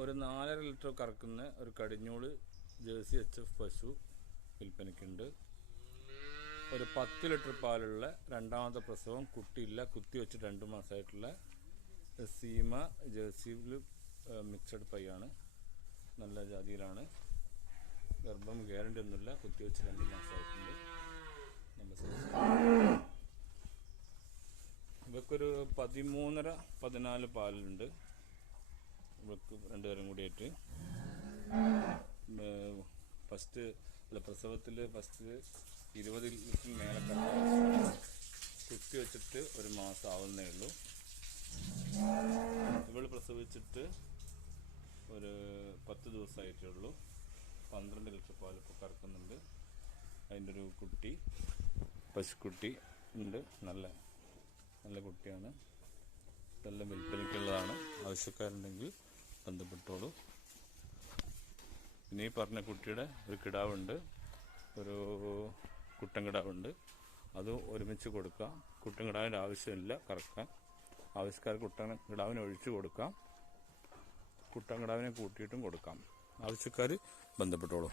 ഒരു 4.5 ലിറ്റർ കറക്കുന്ന ഒരു കടിഞ്ഞൂള് jersey HF പശു വിൽപ്പനയ്ക്കുണ്ട്. ഒരു 10 ലിറ്റർ പാലുള്ള രണ്ടാമത്തെ പ്രസവം, കുട്ടിയില്ല, കുത്തിവെച്ച് 2 മാസമായിട്ടുള്ള സീമ ജേഴ്സിയിൽ മിക്സഡ് പൈയാണ്. നല്ല ജാതിയിലാണ്. ഗർഭം ഗ്യാരണ്ടി ഒന്നുമില്ല. കുത്തിവെച്ച് 2 മാസമായിട്ടുണ്ട്. ഇവക്കൊരു 13-14 പാലുണ്ട്. ഇവക്ക് 2 പേരും കൂടിയായിട്ട് പ്രസവത്തിൽ ഫസ്റ്റ് 20 ലിറ്റർ മേലെ കുത്തി വെച്ചിട്ട് 1 മാസം ആവുന്നേ ഉള്ളൂ. ഇവൾ പ്രസവിച്ചിട്ട് ഒരു 10 ദിവസമായിട്ടേ ഉള്ളൂ. 12 ലിറ്റർ പാൽ ഇപ്പോൾ കറക്കുന്നുണ്ട്. അതിൻ്റെ ഒരു കുട്ടി, പശുക്കുട്ടി ഉണ്ട്. നല്ല നല്ല കുട്ടിയാണ്. ഇതെല്ലാം വിൽപ്പനയ്ക്കുള്ളതാണ്. ആവശ്യക്കാരുണ്ടെങ്കിൽ ബന്ധപ്പെട്ടോളൂ. പിന്നെ ഈ പറഞ്ഞ കുട്ടിയുടെ ഒരു കിടാവുണ്ട്, ഒരു കുട്ടൻകിടാവുണ്ട്. അത് ഒരുമിച്ച് കൊടുക്കാം. കുട്ടൻകിടാവിൻ്റെ ആവശ്യമില്ല കറക്കാൻ. ആവശ്യക്കാർക്ക് കുട്ടൻകിടാവിനെ ഒഴിച്ചു കൊടുക്കാം. കുട്ടൻകിടാവിനെ കൂട്ടിയിട്ടും കൊടുക്കാം. ആവശ്യക്കാർ ബന്ധപ്പെട്ടോളൂ.